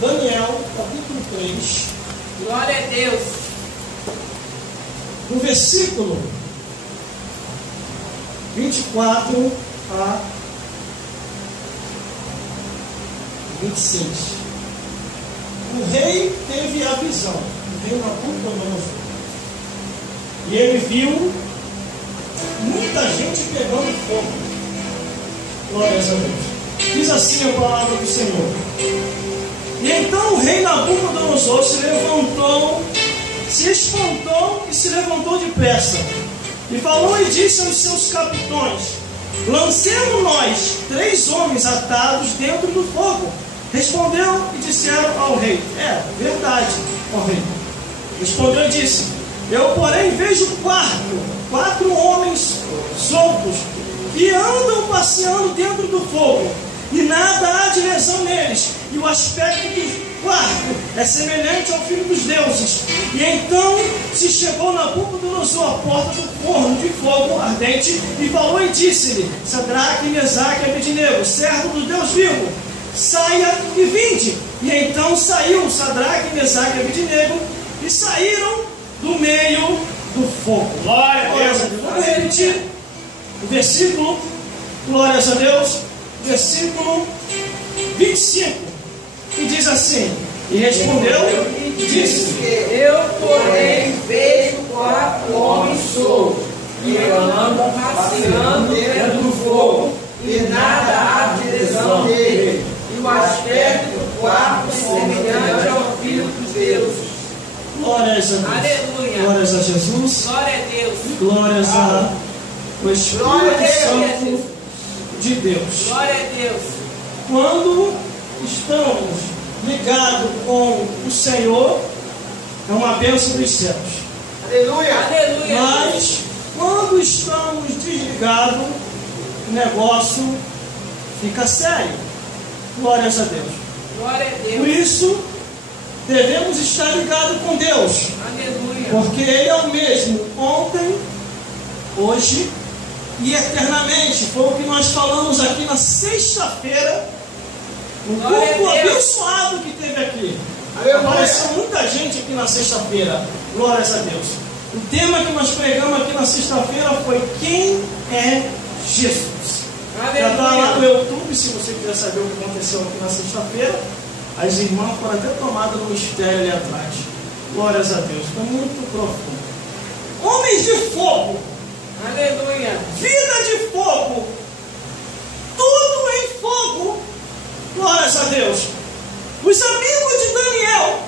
Daniel, capítulo 3. Glória a Deus. No versículo 24 a 26. O rei teve a visão, o rei Nabucodonosor, e ele viu muita gente pegando fogo. Glórias a Deus. Diz assim a palavra do Senhor. E então o rei Nabucodonosor se levantou, se espantou e se levantou depressa. E falou e disse aos seus capitões: lancemos nós 3 homens atados dentro do fogo. Respondeu e disseram ao rei: é verdade, ó rei. Respondeu e disse: eu porém vejo 4 homens soltos que andam passeando dentro do fogo, e nada há de lesão neles, e o aspecto do quarto é semelhante ao filho dos deuses. E então se chegou Nabucodonosor à porta do forno de fogo ardente, e falou e disse-lhe: Sadraque, Mesaque e Abednego, servo do Deus vivo, saia e vinde. E então saiu Sadraque, Mesaque e Abednego, e saíram do meio do fogo. Glória a Deus. Vamos repetir o versículo, glórias a Deus, versículo 25, e diz assim: e respondeu e disse: eu porém vejo 4 homens soltos que andam passeando dentro do fogo, e nada há de lesão nele, e o aspecto do quarto é semelhante ao filho dos deuses. Glórias a Deus. Aleluia. Glórias a Jesus. Glória a Deus. Glórias ao Espírito Santo de Deus. Glória a Deus. Quando estamos ligados com o Senhor, é uma bênção dos céus. Aleluia. Aleluia. Mas quando estamos desligados, o negócio fica sério. Glórias a Deus. Glória a Deus. Por isso, devemos estar ligados com Deus. Aleluia. Porque Ele é o mesmo ontem, hoje e eternamente. Foi o que nós falamos aqui na sexta-feira, no culto abençoado que teve aqui. Apareceu muita gente aqui na sexta-feira. Glórias a Deus. O tema que nós pregamos aqui na sexta-feira foi: quem é Jesus? Já está lá no YouTube, se você quiser saber o que aconteceu aqui na sexta-feira. As irmãs foram até tomadas no mistério ali atrás. Glórias a Deus. Foi muito profundo. Homens de fogo. Aleluia. Vida de fogo. Tudo em fogo. Glórias a Deus. Os amigos de Daniel,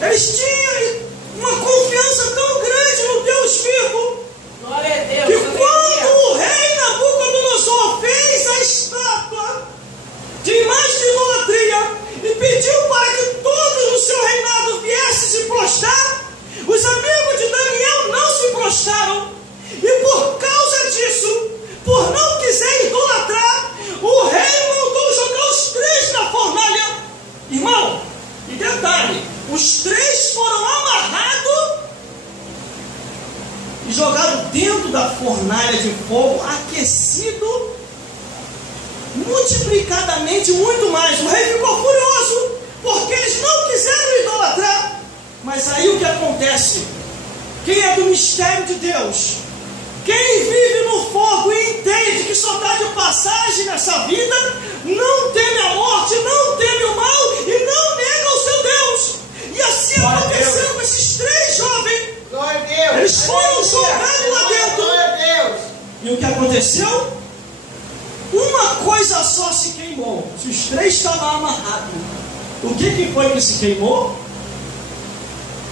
eles tinham uma confiança tão grande no Deus vivo, glória a Deus, que quando o rei Nabucodonosor fez a estátua de imagem de idolatria e pediu para que todos no seu reinado viessem se prostrar, os amigos de Daniel não se prostraram. E por causa disso, por não quiser idolatrar, o rei mandou jogar os 3 na fornalha. Irmão, e detalhe, os 3 foram amarrados e jogados dentro da fornalha de fogo, aquecido multiplicadamente muito mais. O rei ficou furioso porque eles não quiseram idolatrar. Mas aí o que acontece? Quem é do mistério de Deus, quem vive no fogo e entende que só está de passagem nessa vida, não teme a morte, não teme o mal e não nega o seu Deus. E assim aconteceu com esses 3 jovens. Eles foram jogados lá dentro. E o que aconteceu? Uma coisa só se queimou. Se os 3 estavam amarrados, o que foi que se queimou?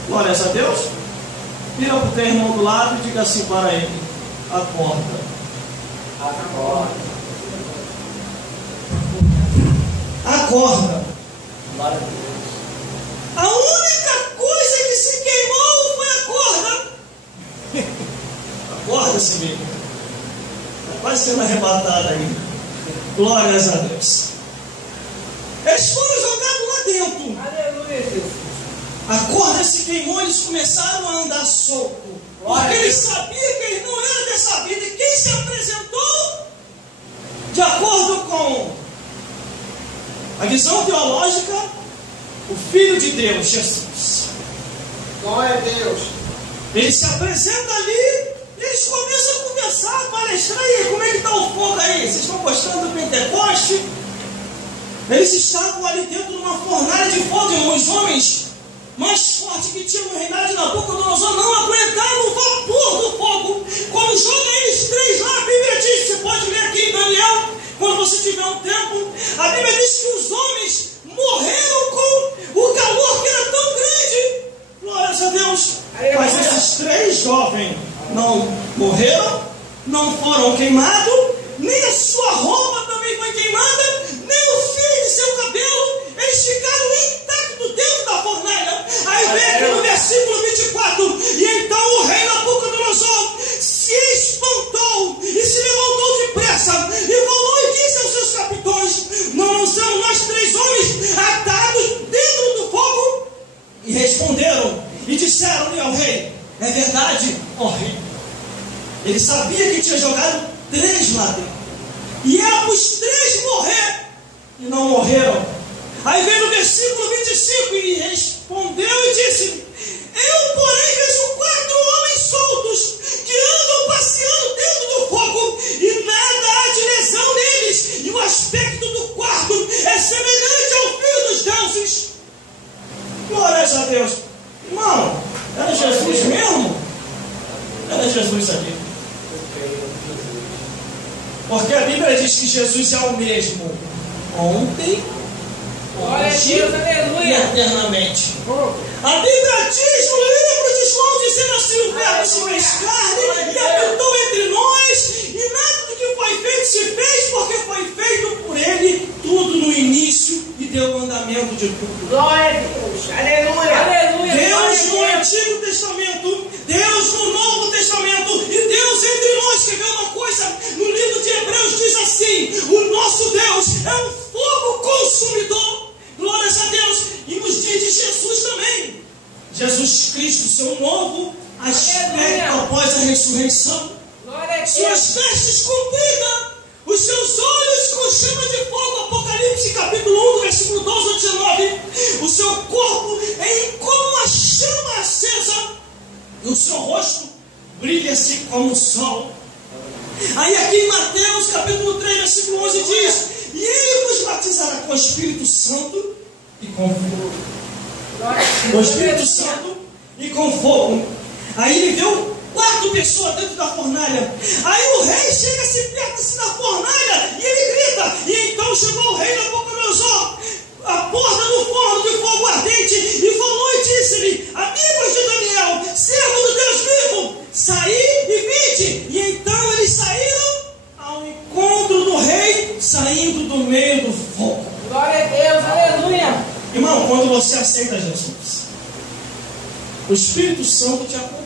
Glórias a Deus. Vira para o teu irmão do lado e diga assim para ele: acorda. Acorda. A única coisa que se queimou foi a corda. Acorda-se, mesmo. Está quase sendo arrebatado aí. Glórias a Deus. Eles foram jogados lá dentro. Aleluia, Jesus. A corda se queimou, eles começaram a andar solto. Porque eles sabiam que eles não eram dessa vida. E quem se apresentou, de acordo com A visão teológica, o Filho de Deus, Jesus. Glória a Deus. Ele se apresenta ali, e eles começam a conversar, a palestrar. E aí, como é que está o fogo aí? Vocês estão gostando do Pentecoste? Eles estavam ali dentro de uma fornalha de fogo, e os homens mais fortes que tinham no reinado de Nabucodonosor não aguentaram o vapor do fogo. Quando joga eles três lá, a Bíblia diz, você pode ler aqui em Daniel, quando você tiver um tempo, a Bíblia diz que os homens morreram com o calor que era tão grande. Glórias a Deus. Mas esses três jovens não morreram, não foram queimados, nem a sua roupa também foi queimada, nem o fio de seu cabelo. Eles ficaram intactos dentro da fornalha. Aí vem aqui no versículo 24. E então o rei Nabucodonosor se espantou e se levantou depressa e falou e disse aos seus capitães: não somos nós três homens atados dentro do fogo? E responderam e disseram-lhe ao rei: é verdade, ó rei. Ele sabia que tinha jogado três lá dentro, e era para os três morrer, e não morreram. Aí vem no versículo 25, e respondeu e disse: eu, porém, vejo 4 homens soltos que andam passeando dentro do fogo, e nada há de lesão neles, e o aspecto do quarto é semelhante ao filho dos deuses. Glórias a Deus. Irmão, era Jesus mesmo? Era Jesus ali. Porque a Bíblia diz que Jesus é o mesmo ontem, hoje e eternamente. A Bíblia diz no livro de João, dizendo assim: o verbo se fez carne e habitou entre nós, e nada do que foi feito se fez, porque foi feito por ele tudo no início, e deu o mandamento de tudo. Glória a Deus. Aleluia. Aleluia. Deus no Antigo Testamento, Deus no Novo Testamento, e Deus entre nós. Quer ver uma coisa? No livro de Hebreus diz assim: o nosso Deus é um fogo consumidor. Glórias a Deus. E nos dias de Jesus também. Jesus Cristo, seu novo aspecto após a ressurreição. Suas vestes compridas, os seus olhos com chama de fogo. Apocalipse capítulo 1, versículo 12 a 19. O seu corpo é como uma chama acesa, e o seu rosto brilha-se como o sol. Aí aqui em Mateus capítulo 3, versículo 11 diz: e ele vos batizará com o Espírito Santo e com fogo. Com o Espírito Santo e com fogo. Aí ele viu 4 pessoas dentro da fornalha. Aí o rei chega, se perto da fornalha, e ele grita. E então chegou o rei Nabucodonosor à porta do forno de fogo ardente, e falou e disse-lhe: amigos de Daniel, servo do Deus vivo, saí e vinde. E então eles saíram ao encontro do rei, saindo do meio do fogo. Glória a Deus, aleluia. Irmão, quando você aceita Jesus, o Espírito Santo te acompanha.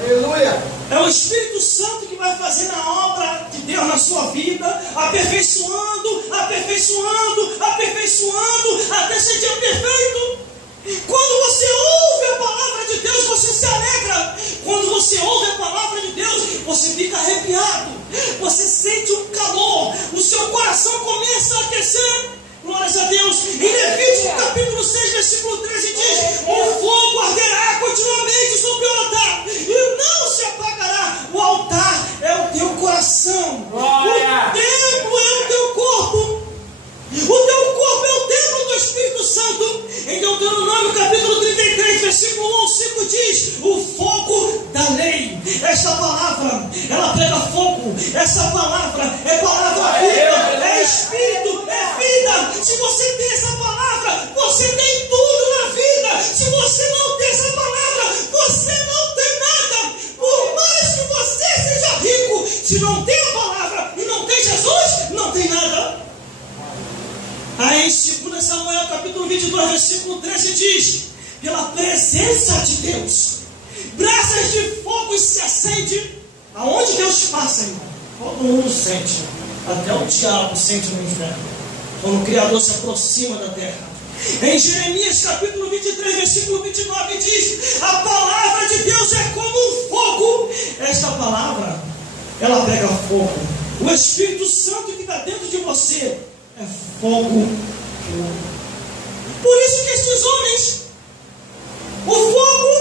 Aleluia. É o Espírito Santo que vai fazer a obra de Deus na sua vida, aperfeiçoando, aperfeiçoando, aperfeiçoando, até ser dia perfeito. Quando você ouve a palavra de Deus, você se alegra. Quando você ouve a palavra de Deus, você fica arrepiado. Você sente um calor. O seu coração começa a aquecer. Glórias a Deus. Em Levítico capítulo 6, versículo 13 diz: o fogo arderá continuamente sobre o altar e não se apagará. O altar é o teu coração. Glória. O templo é o teu corpo. O teu corpo é o templo do Espírito Santo. Em Deuteronômio capítulo 33, versículo 1 ao 5 diz: o fogo da lei. Esta palavra, ela pega fogo. Essa palavra é palavra viva, é Espírito, é vida. Se você tem essa palavra, você tem tudo na vida. Se você não tem essa palavra, você não tem nada. Por mais que você seja rico, se não tem a palavra e não tem Jesus, não tem nada. Aí em 2 Samuel capítulo 22, versículo 13 diz: pela presença de Deus, brasas de fogo se acendem. Aonde Deus passa, irmão, todo mundo sente. Até o diabo sente no inferno, quando o Criador se aproxima da terra. Em Jeremias capítulo 23, versículo 29 diz: a palavra de Deus é como um fogo. Esta palavra, ela pega fogo. O Espírito Santo que está dentro de você é fogo fogo. Por isso que esses homens, o fogo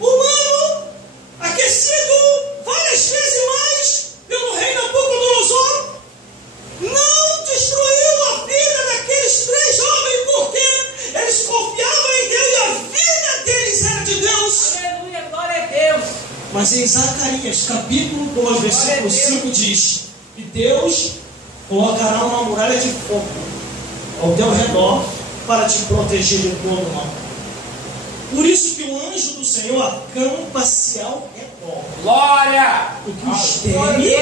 humano, aquecido várias vezes mais pelo rei Nabucodonosor, não destruiu a vida daqueles 3 jovens, porque eles confiavam em Deus e a vida deles era de Deus. Aleluia, glória a Deus. Mas em Zacarias, capítulo 2, versículo 5 diz que Deus colocará uma muralha de fogo ao teu redor para te proteger de todo mal. Por isso que o anjo do Senhor acampa-se ao redor. Glória! O que os teme,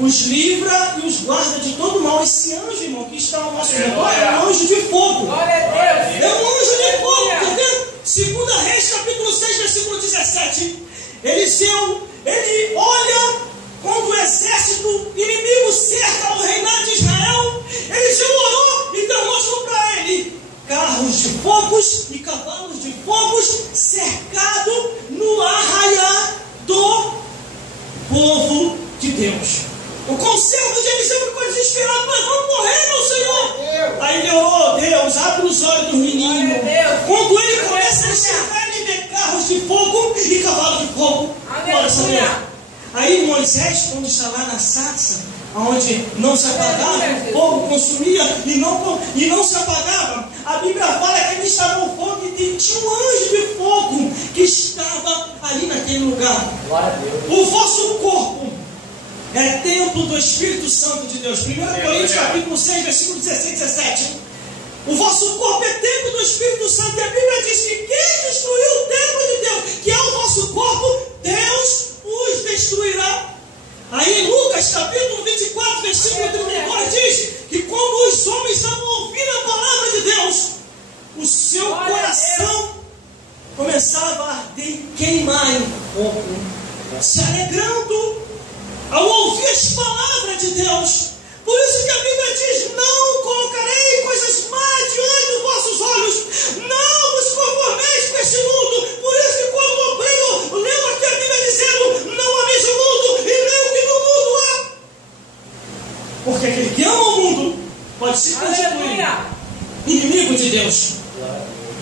os livra e os guarda de todo mal. Esse anjo, irmão, que está ao nosso redor é um anjo de fogo. Glória a Deus! É um anjo de fogo, porque Segunda Reis, capítulo 6, versículo 17, Eliseu, ele olha quando o exército inimigo cerca o reinado de Israel. Eliseu orou e Deus mostrou para ele carros de fogos e cavalos de fogos cercado no arraial do povo de Deus. O conservo de Eliseu ficou desesperado: nós vamos morrer, meu Senhor. Aí ele orou: Deus, abre os olhos do menino. Quando ele começa a enxergar, ele vê carros de fogo e cavalos de fogo. Aí Moisés, quando está lá na sarça, onde não se apagava, o fogo consumia e não se apagava, a Bíblia fala que ele estava no fogo e tinha um anjo de fogo que estava ali naquele lugar. O vosso corpo é templo do Espírito Santo de Deus. 1 Coríntios capítulo 6, versículo 16 e 17. O vosso corpo é templo do Espírito Santo. E a Bíblia diz que quem destruiu o templo de Deus, que é o vosso corpo, Deus os destruirá. Aí em Lucas capítulo 24, versículo 32 diz que quando os homens estavam ouvindo a palavra de Deus, o seu coração começava a arder e queimar em fogo, se alegrando ao ouvir as palavras de Deus. Por isso que a Bíblia diz: não colocarei coisas más diante dos vossos olhos, não vos conformeis com este mundo. Por isso que quando o obreiro leu aqui a Bíblia dizendo: não ameis o mundo e nem o que no mundo há, porque aquele que ama o mundo pode se constituir inimigo de Deus.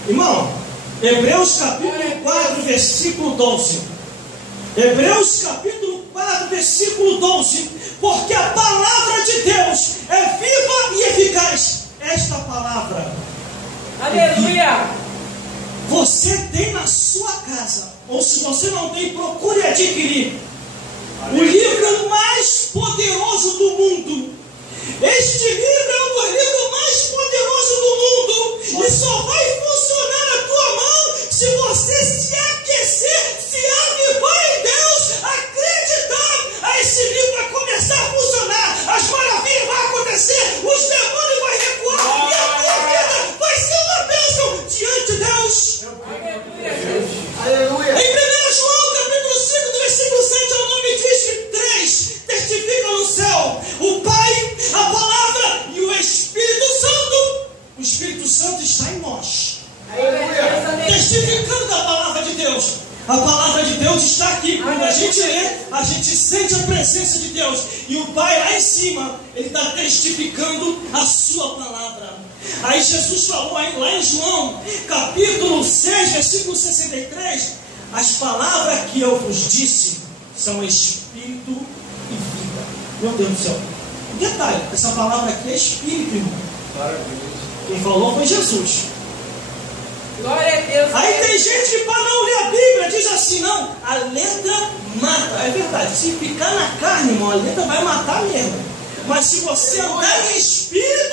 Irmão, Hebreus capítulo 4, versículo 12. Hebreus capítulo 4, versículo 12. Porque a palavra de Deus é viva e eficaz. Esta palavra, aleluia, você tem na sua casa, ou se você não tem, procure adquirir o livro mais poderoso do mundo. Este livro é um dos livros mais poderosos do mundo, e só vai funcionar na tua mão se você se aquecer, se avivar em Deus, acreditar. Esse livro vai começar a funcionar, as maravilhas vão acontecer, os demônios vão recuar, e a tua vida vai ser uma bênção diante de Deus. aleluia. Em 1 João capítulo 5, do versículo 7 ao 9 diz que 3 testificam no céu: o Pai, a palavra e o Espírito Santo. O Espírito Santo está em nós, testificando da palavra de Deus. A palavra de Deus está aqui. Quando a gente lê, a gente sente a presença de Deus. E o Pai lá em cima, Ele está testificando a sua palavra. Aí Jesus falou aí, lá em João capítulo 6, versículo 63: as palavras que eu vos disse são espírito e vida. Meu Deus do céu. Detalhe, essa palavra aqui é espírito, irmão. Quem falou foi Jesus. Glória a Deus. Aí tem gente que, para não ler a Bíblia, diz assim: não, a letra mata. É verdade, se ficar na carne, irmão, a letra vai matar mesmo. Mas se você andar em espírito,